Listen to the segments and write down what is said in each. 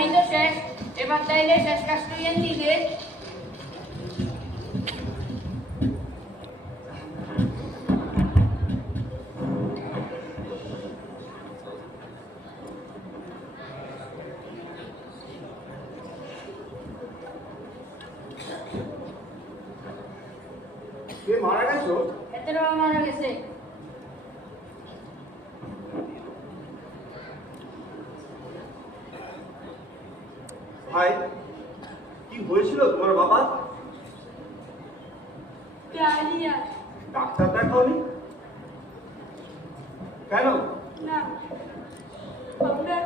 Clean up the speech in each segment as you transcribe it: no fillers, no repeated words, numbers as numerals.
বাড়ি তো শেষ, এবার তাইলে শেষ কাজ তুই দিলে। মারা গেছো? এতে মারা গেছে। ভাই, কি হয়েছিল তোমার বাবা? ডায়রিয়া। ডাক্তার দেখাওনি কেন? না, আমরা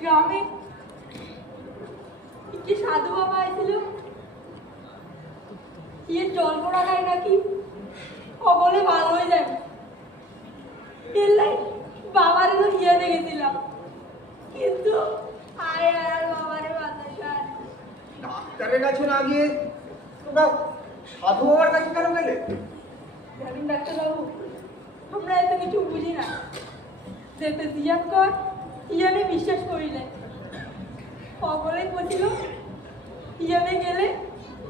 গ্রামে কি সাধু বাবা আইছিল, ইয়ে জল পড়া খায় নাকি অবলে ভালো হয়ে যায়। এলাই বাবার ইয়ে দেখেছিলাম, কিন্তু আয় আর বাবারে বাতাসা। ডাক্তারের কাছে না গিয়ে তোমরা সাধু বাবার কাছে কেন গেলে? জানেন ডাক্তারবাবু, আমরা এত কিছু বুঝি না, যেতে জিজ্ঞাস কর ইয়ানে বিশ্বাস করিলে সকলে বলছিল ইয়ানে গেলে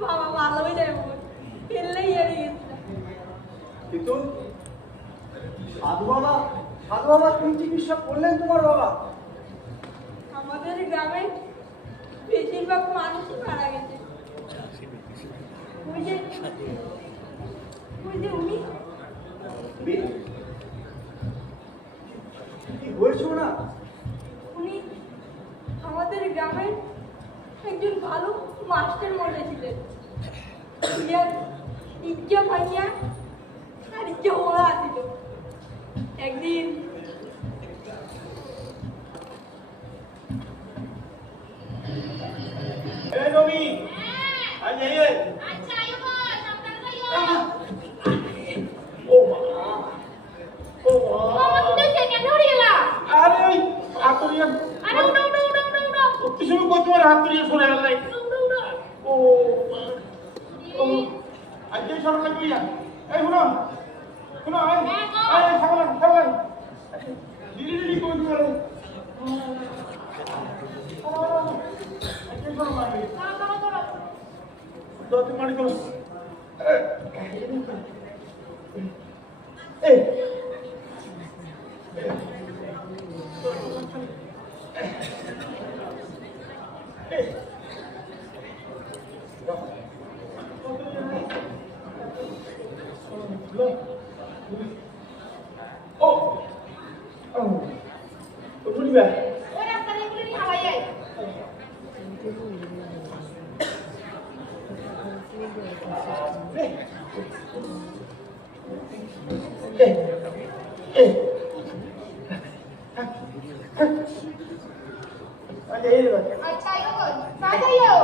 বাবা ভালো হয়ে যাবে, ফেললে ইয়ানে গেছিল। কিন্তু সাধু বাবা কি চিকিৎসা করলেন তোমার বাবা? আমাদের গ্রামে বেশিরভাগ মানুষই মারা গেছে। ওই যে উনি কি বলছো না? উনি আমাদের গ্রামের একজন ভালো মাস্টার মনে ছিলেন। ইচ্ছা ভাইয়া আর ইচ্ছা ওরা ছিল। একদিন রবি, আজ আইয়ে। আচ্ছা আইও গো, সাবধানে যাইও। ও মা, ও মা। মামা তুই কেন উড়ে গেলা? আরে ওই হাত ধরিয়ে, আরে উড়ো উড়ো উড়ো উড়ো উড়ো। উঠতে শুরু করতে তোমার হাত ধরিয়ে সরে গেল নাই। উড়ো উড়ো। ও ও আজ যে সরল লাগবে ইয়া। এই শুনো শুনো, এই সাবধান ধীরে ধীরে করতে পারো। তো তুমি করো। এই ও ও বুঝবে ওই রাস্তা দিয়ে গুলি হাওয়াই আই। আচ্ছা আইও গো, কাজ আইও।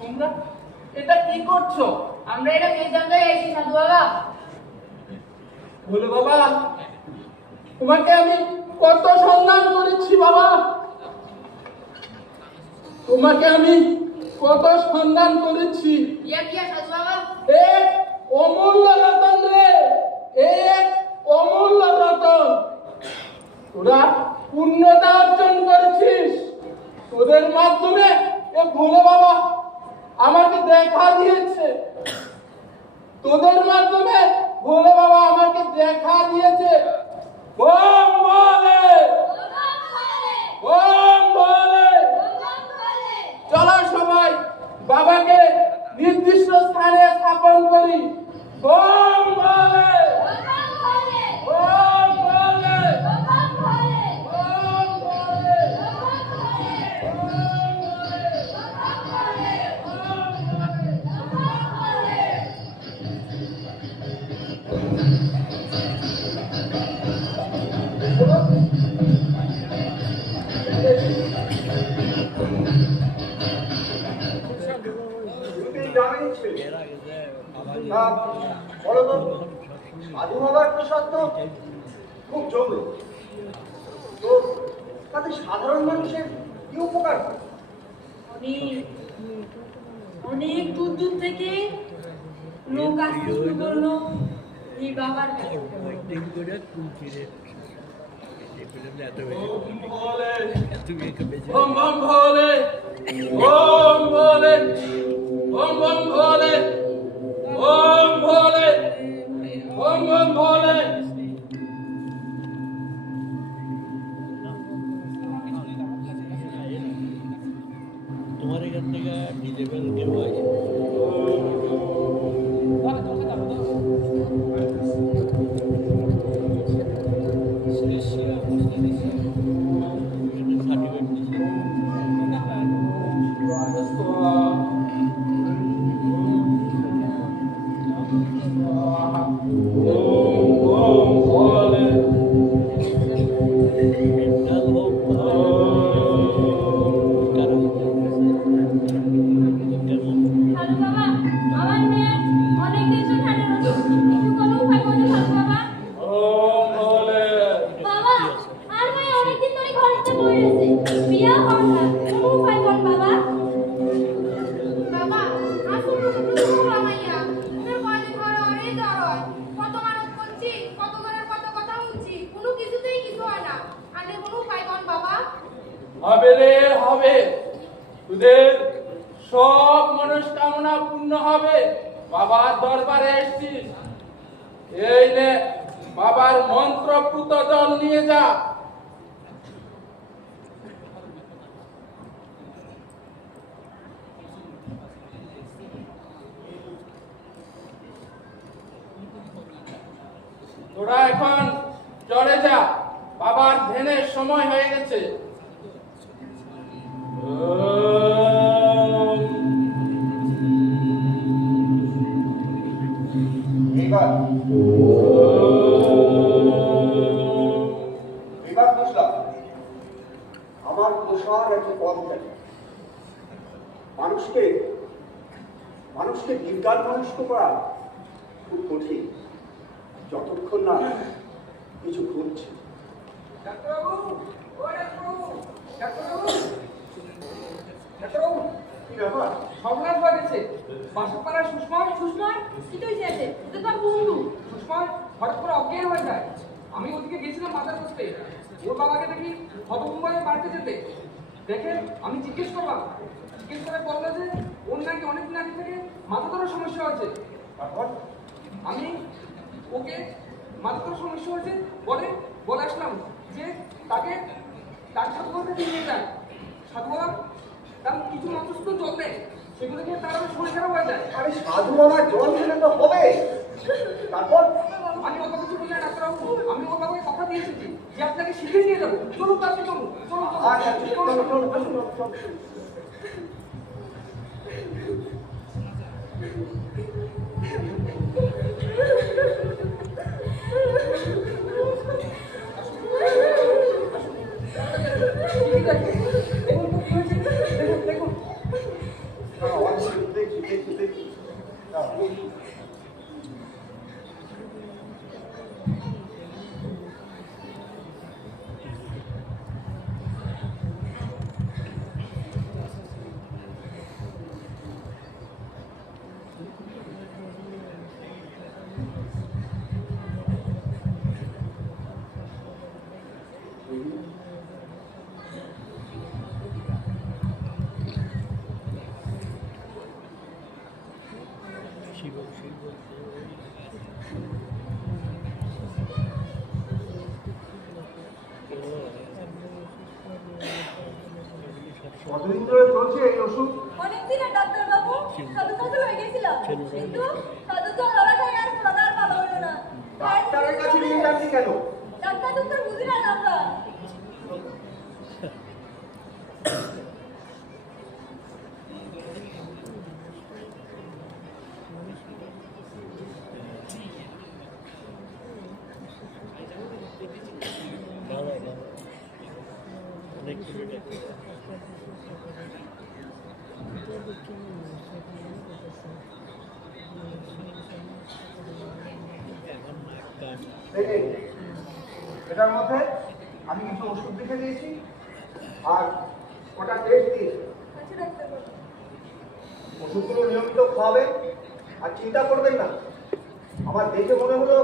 তোমরা এটা কি করছো? আমরা এটা কে জানতে এসেছি সাধু বাবা। বলে বাবা, তোমাকে আমি কত সন্ধান করেছি বাবা, তোমাকে আমি কত সন্ধান করেছি। সাধু বাবা এক অমূল্য রতন রে, এক অমূল্য রতন। তোরা পূর্ণতা অর্জন করেছিস, তোদের মাধ্যমে এ ভোলে বাবা আমাকে দেখা দিয়েছে, তোদের মাধ্যমে ভোলে বাবা আমাকে দেখা দিয়েছে। ওম ভোলে, ওম ভোলে। চলো সবাই বাবাকে নির্দিষ্ট স্থানে স্থাপন করি। ওম ভোলে, ওম ভোলে, ওম ভোলে। বলো তো, সাধু বাবার প্রসাদ তো খুব জমে, তো তাতে সাধারণ মানুষের কি উপকার হয়? অনেক অনেক দূর দূর থেকে লোক আসতে শুরু করলো এই বাবার কাছে। ওম ওম ভোলে, ওম ভোলে, ওম ওম ভোলে, ওম ভোলে, ওম ওম ভোলে। তোমার এখান থেকে ডিজেবল কেউ আছে? সাধু বাবা আমার মেয়ে অনেক কিছু ঠান্ডা হতো, কিছু কোনো উপায় বলতে সাধু বাবা। বাবা আর মেয়ে অনেকদিন ধরে ঘরেতে পড়ে রয়েছে, বিয়া হল না, কোনো উপায় বল বাবা। বাবা আসল কিছু হলো মাইয়া, তুমি কয়দিন ধরে অনেক জ্বর হয়, কত মানত করছি, কত ঘরের কত কথা শুনছি, কোনো কিছুতেই কিছু হয় না, আরে কোনো উপায় বল বাবা। হবে রে হবে, তোদের সব মনস্কামনা পূর্ণ হবে। বাবার দরবারে এসেছিস, এই নে বাবার মন্ত্রপুত জল নিয়ে যা। তোরা এখন চলে যা, বাবার ধ্যানের সময় হয়ে গেছে। এইবার এবার বুঝলাম আমার প্রসার একটা পথ থাকে। মানুষকে মানুষকে বিজ্ঞান মনস্ক করা খুব কঠিন, যতক্ষণ না কিছু ঘটছে। কি ব্যাপার? সর্বনাশ হয়ে গেছে। বাসাপাড়ার সুষমা কি তো হয়েছে? এটা তো বন্ধু। সুষমা হঠাৎ করে অজ্ঞান হয়ে যায়। আমি ওদিকে গেছিলাম মাথার করতে, ওর বাবাকে দেখি হতভম্বয়ে বাড়িতে যেতে দেখে আমি জিজ্ঞেস করলাম, জিজ্ঞেস করে বললো যে ওর নাকি অনেকদিন আগে থেকে মাথা ধরার সমস্যা হয়েছে। তারপর আমি ওকে মাথা ধরার সমস্যা হয়েছে বলে আসলাম যে তাকে তার সাধু বাবার কাছে নিয়ে যান। সাধু বাবা তার কিছু মতস্থ জল দেয়, সেগুলো খেয়ে তার আবার শরীর খারাপ হয়ে যায়। আরে সাধু বাবার জল খেলে তো হবে। তারপর আমি অত কিছু বললে ডাক্তারবাবু, আমি ওর বাবাকে কথা দিয়ে এসেছি যে আপনাকে শিখিয়ে নিয়ে যাবো। চলুন তাড়াতাড়ি চলুন, চলুন আচ্ছা চলো চলো চলো চলো। ঠিক আছে, দেখুন তো কি হয়েছে, দেখুন দেখুন। দেখি দেখি দেখি। শিব শিব কতদিন ধরে চলছে এই ওষুধ? অনেকদিন ডাক্তারবাবু সাধু সাধু হয়ে গেছিলাম, কিন্তু সাধু তো লড়া খাই আর পুরাটা আর ভালো হলো না। ডাক্তারের কাছে নিয়ে যাচ্ছি কেন? ডাক্তার তো বুঝি না আমরা। ভালো ভালো অনেক কিছু এখন নাক কান এই এটার মধ্যে আমি কিছু ওষুধ লিখে দিয়েছি আর ওটা টেস্ট দিয়েছি। আচ্ছা ডাক্তারবাবু। ওষুধগুলো নিয়মিত খাওয়াবেন আর চিন্তা করবেন না। আমার দেখে মনে হলো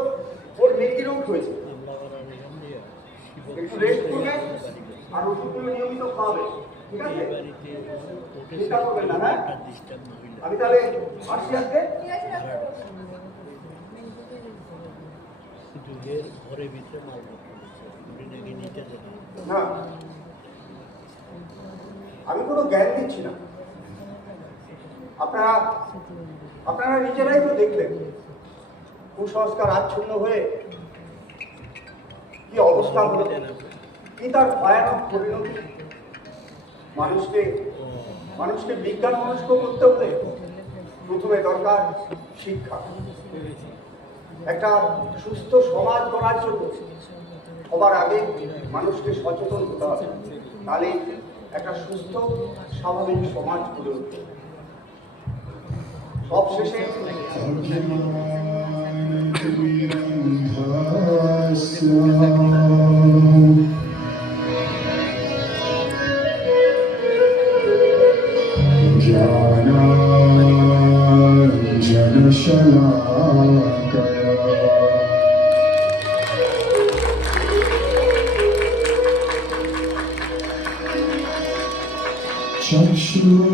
ওর নেকি রোগ হয়েছে। আমরা আবার এখান দিয়ে শিব একটু রেস্ট করবেন আর ওষুধগুলো নিয়মিত খাওয়াবেন, ঠিক আছে? বাড়িতে চিন্তা করবেন না, হ্যাঁ? একটা ডিস্টার্ব মহিলা আমি তাহলে আসছি আজকে। ঠিক আছে ডাক্তারবাবু। কিন্তু এর ঘরের ভিতরে মাল রাখা উনি নাকি নিতে দেবে না, আমি কোনো জ্ঞান দিচ্ছি না। আপনারা নিজেরাই তো দেখলেন কুসংস্কার আচ্ছন্ন হয়ে কি অবস্থা হলো, কি তার ভয়ানক পরিণতি। মানুষকে বিজ্ঞান মনস্ক করতে হলে প্রথমে দরকার শিক্ষা। একটা সুস্থ সমাজ গড়ার জন্য সবার আগে মানুষকে সচেতন হতে হবে, তাহলে একটা সুস্থ স্বাভাবিক সমাজ গড়ে উঠবে। সব শেষে চক্ষুর